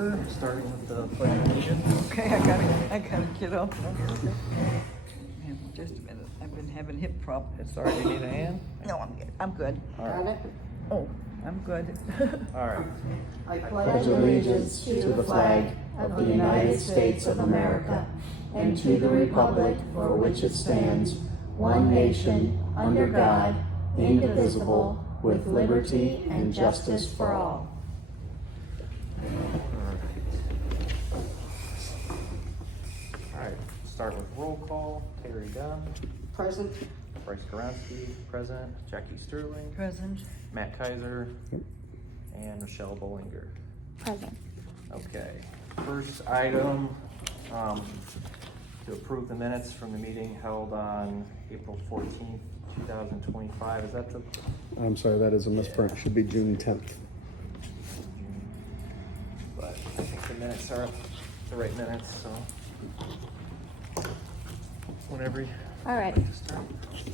order, starting with the pledge of allegiance. Okay, I gotta get up. Man, just a minute, I've been having hip problems. Sorry, do you need a hand? No, I'm good. All right. Oh, I'm good. All right. I pledge allegiance to the flag of the United States of America and to the republic for which it stands, one nation, under God, indivisible, with liberty and justice for all. All right, start with roll call. Terry Dunn, Present. Bryce Goronsky, present. Jackie Sterling, Present. Matt Kaiser, and Michelle Bollinger. Present. Okay, first item, to approve the minutes from the meeting held on April 14th, 2025. Is that the? I'm sorry, that is a misprint. Should be June 10th. But I think the minutes are the right minutes, so whenever you All right. like to start.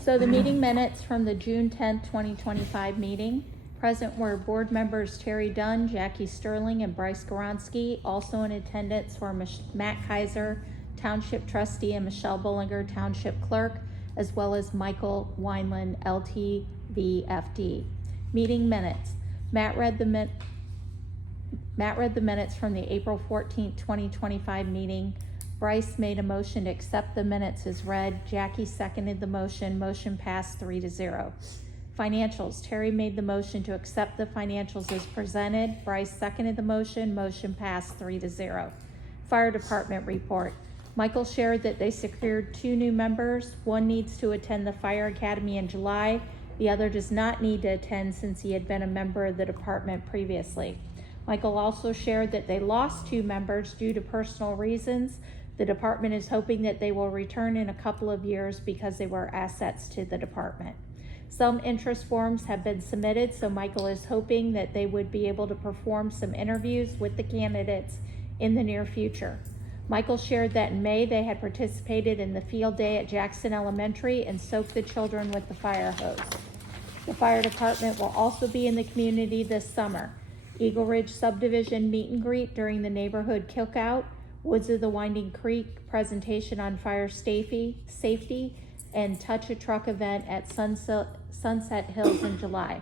So the meeting minutes from the June 10th, 2025 meeting. Present were board members Terry Dunn, Jackie Sterling, and Bryce Goronsky. Also in attendance were Matt Kaiser, Township Trustee, and Michelle Bollinger, Township Clerk, as well as Michael Wineland, LTVFD. Meeting minutes. Matt read the minutes from the April 14th, 2025 meeting. Bryce made a motion to accept the minutes as read. Jackie seconded the motion. Motion passed 3-0. Financials. Terry made the motion to accept the financials as presented. Bryce seconded the motion. Motion passed 3-0. Fire Department report. Michael shared that they secured 2 new members. One needs to attend the Fire Academy in July. The other does not need to attend since he had been a member of the department previously. Michael also shared that they lost 2 members due to personal reasons. The department is hoping that they will return in a couple of years because they were assets to the department. Some interest forms have been submitted, so Michael is hoping that they would be able to perform some interviews with the candidates in the near future. Michael shared that in May they had participated in the field day at Jackson Elementary and soaked the children with the fire hose. The fire department will also be in the community this summer. Eagle Ridge Subdivision meet and greet during the neighborhood cookout, Woods of the Winding Creek presentation on fire safety, and Touch a Truck event at Sunset Hills in July.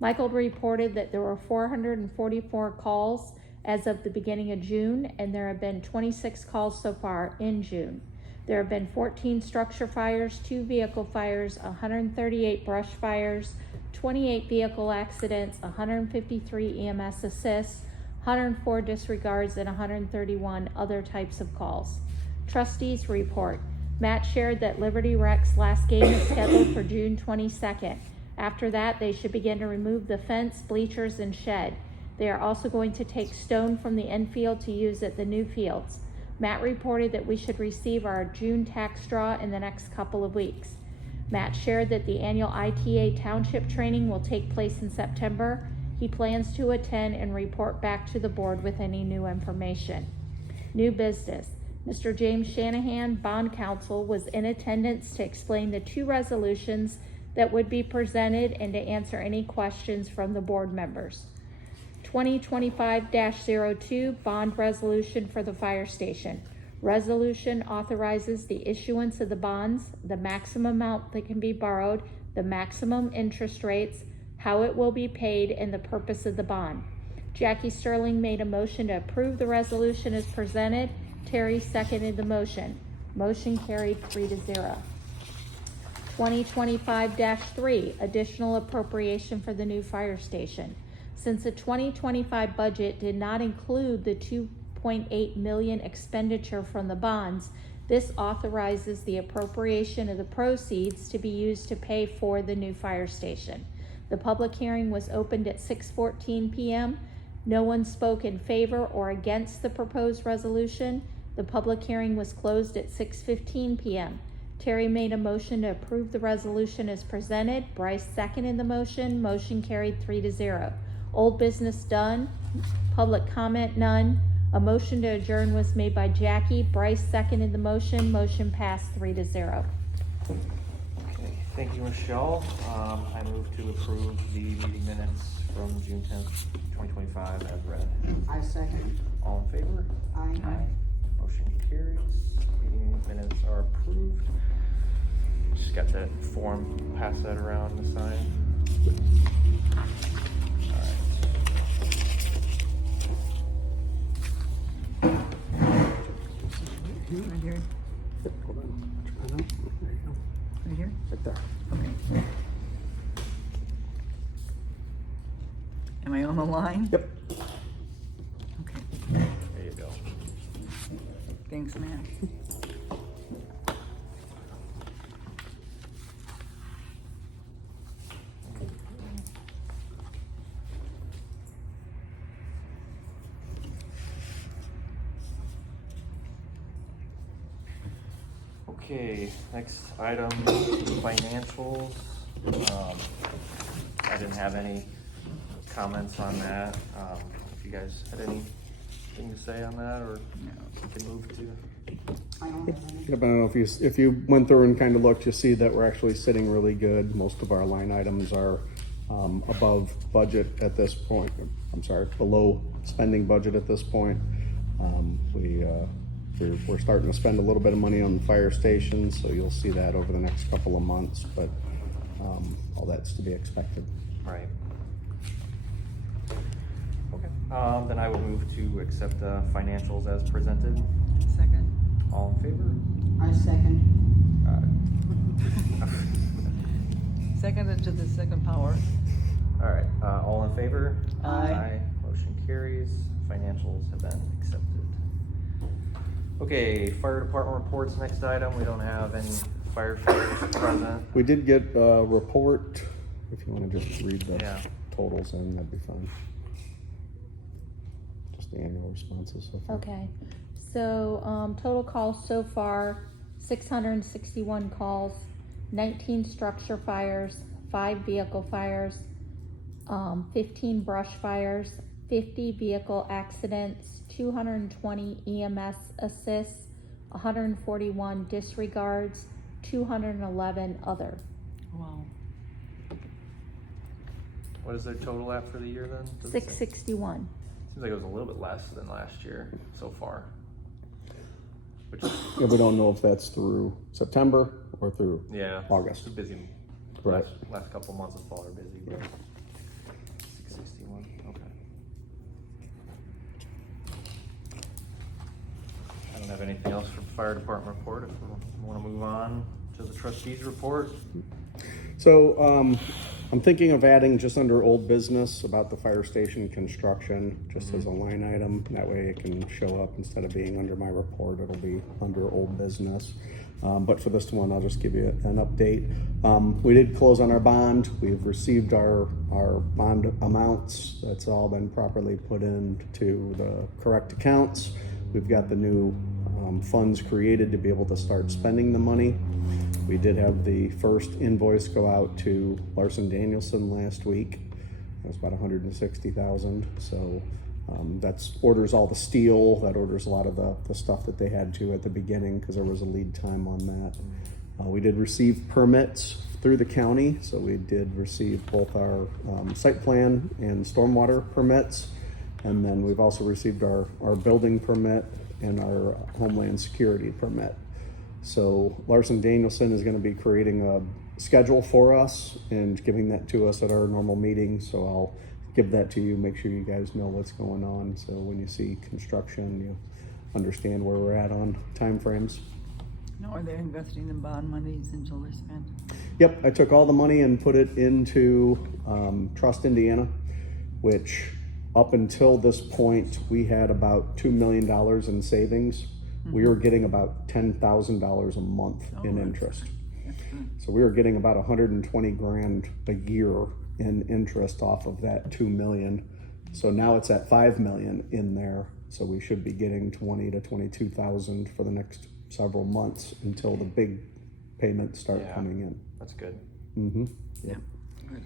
Michael reported that there were 444 calls as of the beginning of June, and there have been 26 calls so far in June. There have been 14 structure fires, 2 vehicle fires, 138 brush fires, 28 vehicle accidents, 153 EMS assists, 104 disregards, and 131 other types of calls. Trustees report. Matt shared that Liberty Rec's last game is scheduled for June 22nd. After that, they should begin to remove the fence, bleachers, and shed. They are also going to take stone from the infield to use at the new fields. Matt reported that we should receive our June tax draw in the next couple of weeks. Matt shared that the annual ITA Township training will take place in September. He plans to attend and report back to the board with any new information. New business. Mr. James Shanahan, Bond Counsel, was in attendance to explain the 2 resolutions that would be presented and to answer any questions from the board members. 2025-02 bond resolution for the fire station. Resolution authorizes the issuance of the bonds, the maximum amount that can be borrowed, the maximum interest rates, how it will be paid, and the purpose of the bond. Jackie Sterling made a motion to approve the resolution as presented. Terry seconded the motion. Motion carried 3-0. 2025-3 additional appropriation for the new fire station. Since the 2025 budget did not include the $2.8 million expenditure from the bonds, this authorizes the appropriation of the proceeds to be used to pay for the new fire station. The public hearing was opened at 6:14 p.m. No one spoke in favor or against the proposed resolution. The public hearing was closed at 6:15 p.m. Terry made a motion to approve the resolution as presented. Bryce seconded the motion. Motion carried 3-0. Old business done. Public comment none. A motion to adjourn was made by Jackie. Bryce seconded the motion. Motion passed 3-0. Okay, thank you, Michelle. I move to approve the meeting minutes from June 10th, 2025 as read. I second. All Aye. Motion carries. Meeting minutes are approved. Just got that form, pass that around to sign. Right here, Yep, hold on. Put your pen out. There you go. right here? Right there. Okay. Am I on the line? Yep. Okay, There you go. thanks, man. Okay, next item, financials. I didn't have any comments on that. If you guys had anything to say on that, or we can move to. Yep, I don't know if you went through and kind of looked, you see that we're actually sitting really good. Most of our line items are above budget at this point. I'm sorry, below spending budget at this point. We're starting to spend a little bit of money on the fire station, so you'll see that over the next couple of months, but all that's to be expected. Right. Okay, then I will move to accept the financials as presented. Second. All in favor? I second. Seconded to the second power. All right, all in favor? Aye. Motion carries. Financials have been accepted. Okay, fire department reports, next item. We don't have any firefighters present. We did get a report. If you want to just read the Yeah. totals in, that'd be fine. Just the annual responses so far. Okay, so, total calls so far, 661 calls, 19 structure fires, 5 vehicle fires, 15 brush fires, 50 vehicle accidents, 220 EMS assists, 141 disregards, 211 other. Wow. What is their total at for the year then? Does it say? 661. Seems like it was a little bit less than last year so far. Which is, Yeah, we don't know if that's through September or through yeah. August. It's busy. Right. Last couple months of fall are busy. But 661, okay. I don't have anything else for fire department report. If we want to move on to the trustees report. So, I'm thinking of adding just under old business about the fire station construction, just as a line item. That way it can show up instead of being under my report, it'll be under old business. But for this one, I'll just give you an update. We did close on our bond. We've received our bond amounts. That's all been properly put into the correct accounts. We've got the new funds created to be able to start spending the money. We did have the first invoice go out to Larson Danielson last week. It was about $160,000. So that's orders all the steel. That orders a lot of the stuff that they had to at the beginning because there was a lead time on that. We did receive permits through the county. So we did receive both our site plan and stormwater permits. And then we've also received our building permit and our homeland security permit. So Larson Danielson is going to be creating a schedule for us and giving that to us at our normal meeting. So I'll give that to you, make sure you guys know what's going on. So when you see construction, you understand where we're at on timeframes. Now, are they investing the bond monies until they're spent? Yep, I took all the money and put it into Trust Indiana, which up until this point, we had about $2 million in savings. We were getting about $10,000 a month in interest. So we were getting about 120 grand a year in interest off of that 2 million. So now it's at 5 million in there. So we should be getting 20 to 22,000 for the next several months until the big payments start coming in. That's good. Mm-hmm. Yeah. Good.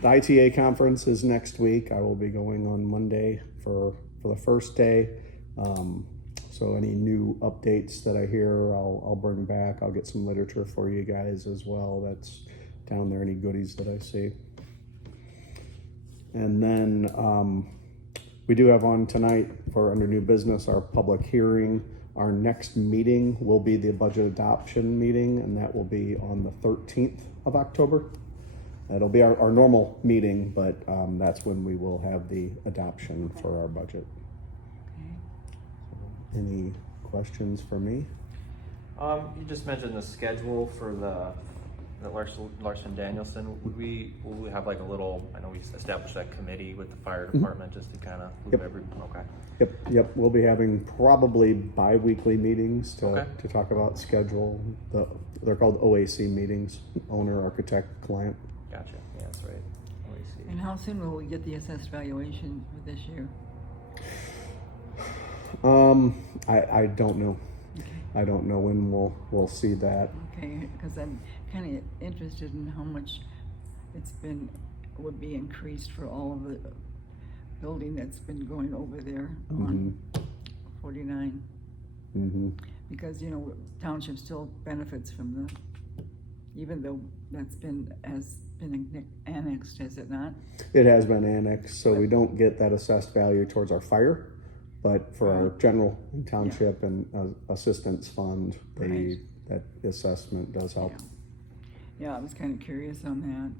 The ITA conference is next week. I will be going on Monday for the first day. So any new updates that I hear, I'll bring back. I'll get some literature for you guys as well. That's down there, any goodies that I see. And then We do have on tonight for under new business, our public hearing. Our next meeting will be the budget adoption meeting, and that will be on the 13th of October. That'll be our normal meeting, but that's when we will have the adoption for our budget. Any questions for me? You just mentioned the schedule for the Larson Danielson. Will we have like a little, I know we established that committee with the fire department just to kind of move okay. Yep. We'll be having probably bi-weekly meetings to talk about schedule. They're called OAC meetings, owner, architect, client. Gotcha. Yeah, that's right. OAC. And how soon will we get the assessed valuation for this year? I don't know. Okay. I don't know when we'll see that. Okay, because I'm kind of interested in how much would be increased for all of the building that's been going over there on 49. Mm-hmm. Because, Township still benefits from even though has been annexed, has it not? It has been annexed, so we don't get that assessed value towards our fire, but for our general township and assistance fund, that assessment does help. Yeah, I was kind of curious on that.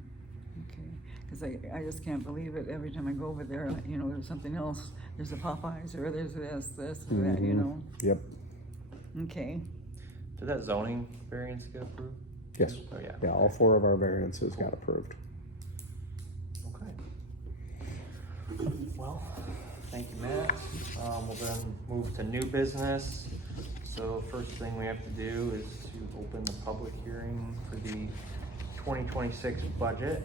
Okay, because I just can't believe it. Every time I go over there, there's something else. There's a Popeyes, or there's this, or that, Yep. Okay. Did that zoning variance get approved? Yes. Oh, yeah. Yeah, all 4 of our variances got approved. Okay. Well, thank you, Matt. We'll then move to new business. So first thing we have to do is to open the public hearing for the 2026 budget.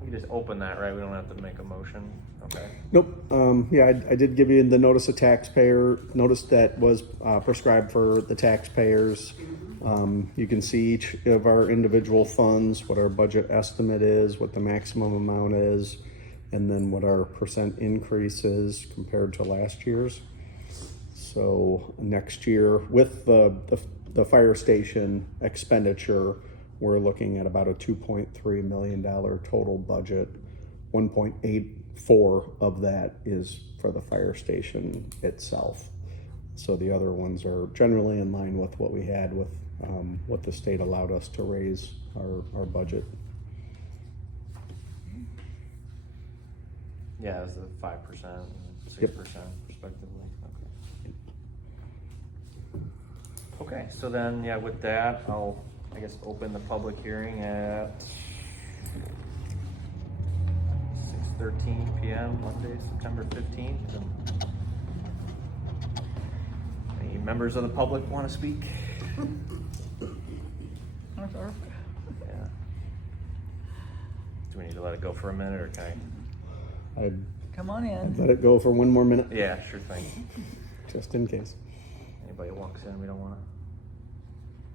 We just open that, right? We don't have to make a motion. Okay. Nope. Yeah, I did give you the notice of taxpayer, notice that was prescribed for the taxpayers. You can see each of our individual funds, what our budget estimate is, what the maximum amount is, and then what our percent increase is compared to last year's. So next year, with the fire station expenditure, we're looking at about a $2.3 million total budget. 1.84 of that is for the fire station itself. So the other ones are generally in line with what we had with what the state allowed us to raise our budget. Yeah, it's the 5% and 6% respectively. Okay, so then, with that, I'll, open the public hearing at 6:13 p.m. Monday, September 15th. Any members of the public want to speak? Yeah. Do we need to let it go for a minute, or can I'd Come on in. let it go for 1 more minute, Yeah, sure thing. just in case. Anybody walks in, we don't want to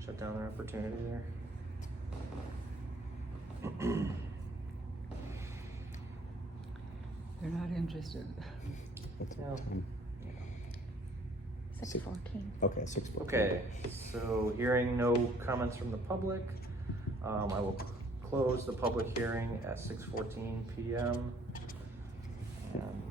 shut down their opportunity there. They're not interested. What's Yeah. the time? 6:14. Okay, 6:14. Okay, so hearing no comments from the public, I will close the public hearing at 6:14 p.m. And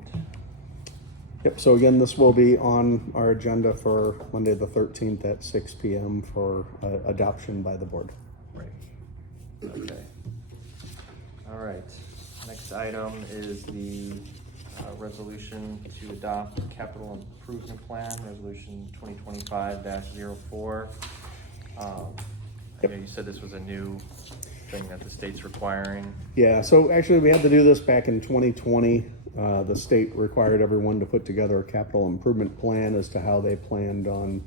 Yep, so again, this will be on our agenda for Monday the 13th at 6 p.m. for adoption by the board. right, okay. All right, next item is the resolution to adopt capital improvement plan, resolution 2025-04. I know you said this was a new thing that the state's requiring. Yeah, so actually we had to do this back in 2020. The state required everyone to put together a capital improvement plan as to how they planned on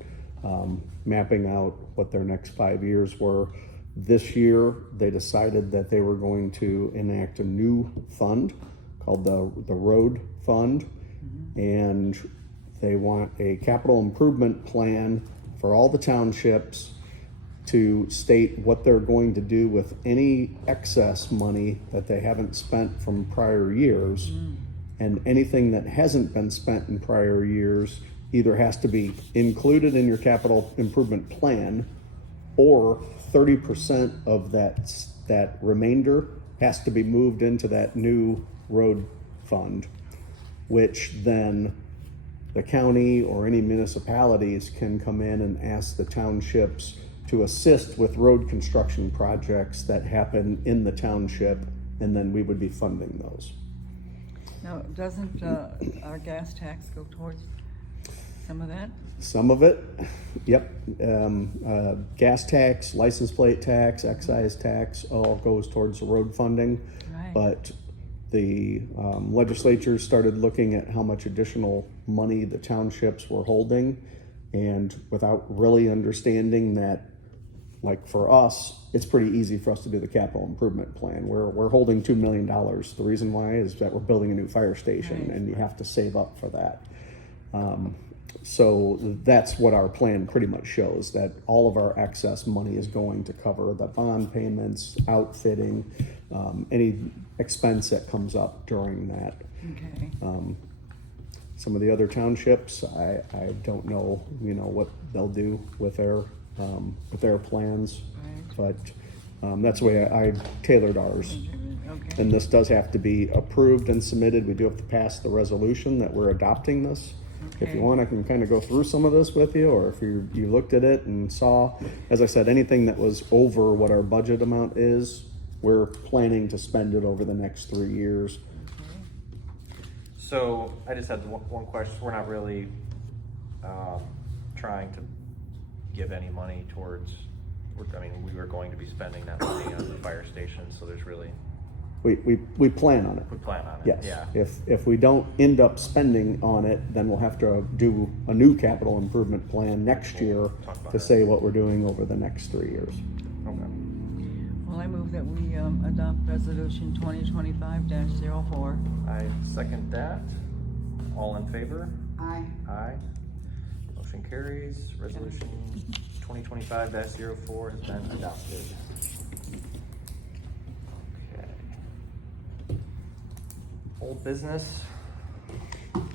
mapping out what their next 5 years were. This year, they decided that they were going to enact a new fund called the Road Fund, and they want a capital improvement plan for all the townships to state what they're going to do with any excess money that they haven't spent from prior years. And anything that hasn't been spent in prior years either has to be included in your capital improvement plan, or 30% of that remainder has to be moved into that new road fund. which then the county or any municipalities can come in and ask the townships to assist with road construction projects that happen in the township, and then we would be funding those. Now, doesn't our gas tax go towards some of that? Some of it, yep. Gas tax, license plate tax, excise tax, all goes towards the road funding. Right. But the legislature started looking at how much additional money the townships were holding, and without really understanding that, like for us, it's pretty easy for us to do the capital improvement plan. We're holding $2 million. The reason why is that we're building a new fire station, Right. and you have to save up for that. So that's what our plan pretty much shows, that all of our excess money is going to cover the bond payments, outfitting, any expense that comes up during that. Okay. Some of the other townships, I don't know, what they'll do with their plans, Right. but that's the way I tailored ours. Okay. And this does have to be approved and submitted. We do have to pass the resolution that we're adopting this. If you Okay. want, I can kind of go through some of this with you, or if you looked at it and saw, as I said, anything that was over what our budget amount is, we're planning to spend it over the next 3 years. So I just had one question. We're not really trying to give any money towards, we were going to be spending that money on the fire station, so there's really, We plan on it. we plan on it. Yes. Yeah. If we don't end up spending on it, then we'll have to do a new capital improvement plan next year talk about to it. say what we're doing over the next 3 years. Okay. Well, I move that we adopt resolution 2025-04. I second that. All in favor? Aye. Aye. Motion carries. Resolution 2025-04 has been adopted. Okay. Old business.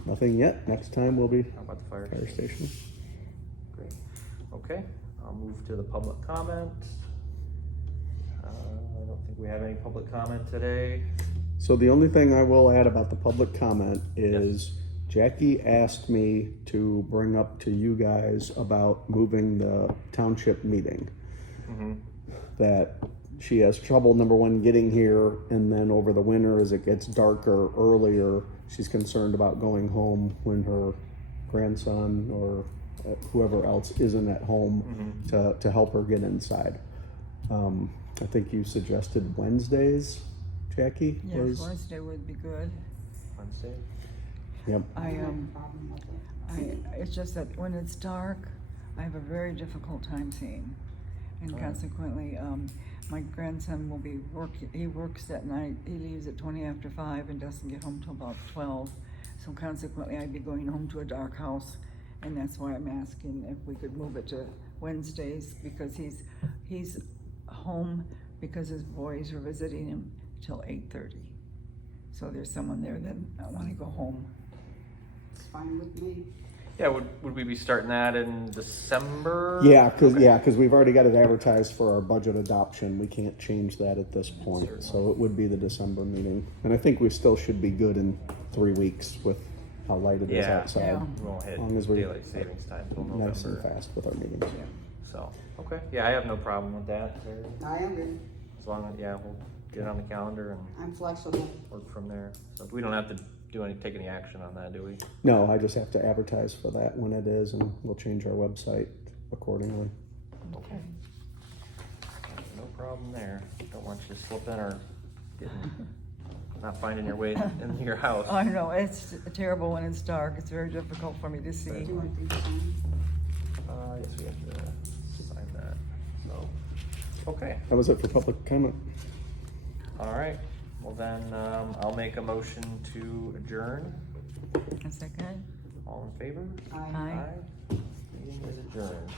Nothing yet. Next time will be How about the fire fire station? station. Great. Okay, I'll move to the public comment. I don't think we have any public comment today. So the only thing I will add about the public comment is Jackie asked me to bring up to you guys about moving the township meeting. That she has trouble, number one, getting here, and then over the winter as it gets darker earlier, she's concerned about going home when her grandson or whoever else isn't at home to help her get inside. I think you suggested Wednesdays, Jackie? Yes, Wednesday would be good. Wednesday? Yep. It's just that when it's dark, I have a very difficult time seeing. And consequently, my grandson will be he works at night, he leaves at 20 after 5 and doesn't get home till about 12. So consequently, I'd be going home to a dark house, and that's why I'm asking if we could move it to Wednesdays, because he's home because his boys are visiting him till 8:30. So there's someone there that I want to go home. It's fine with me. Yeah, would we be starting that in December? Yeah, because Okay. we've already got it advertised for our budget adoption. We can't change that at this point, so it would be the December meeting. And I think we still should be good in 3 weeks with how light it is Yeah. outside. Yeah. We won't hit As long as we daylight savings time till November. nice and fast with our meetings. So, okay, yeah, I have no problem with that. I am good. As long as, we'll get it on the calendar and I'm flexible. work from there. So we don't have to take any action on that, do we? No, I just have to advertise for that when it is, and we'll change our website accordingly. Okay. No problem there. Don't want you slipping or not finding your way into your house. I know, it's terrible when it's dark. It's very difficult for me to see. Do you want these signed? Yes, we have to sign that, so, okay. That was it for public comment. All right, well then, I'll make a motion to adjourn. A second? All in favor? Aye. Aye. Meeting is adjourned.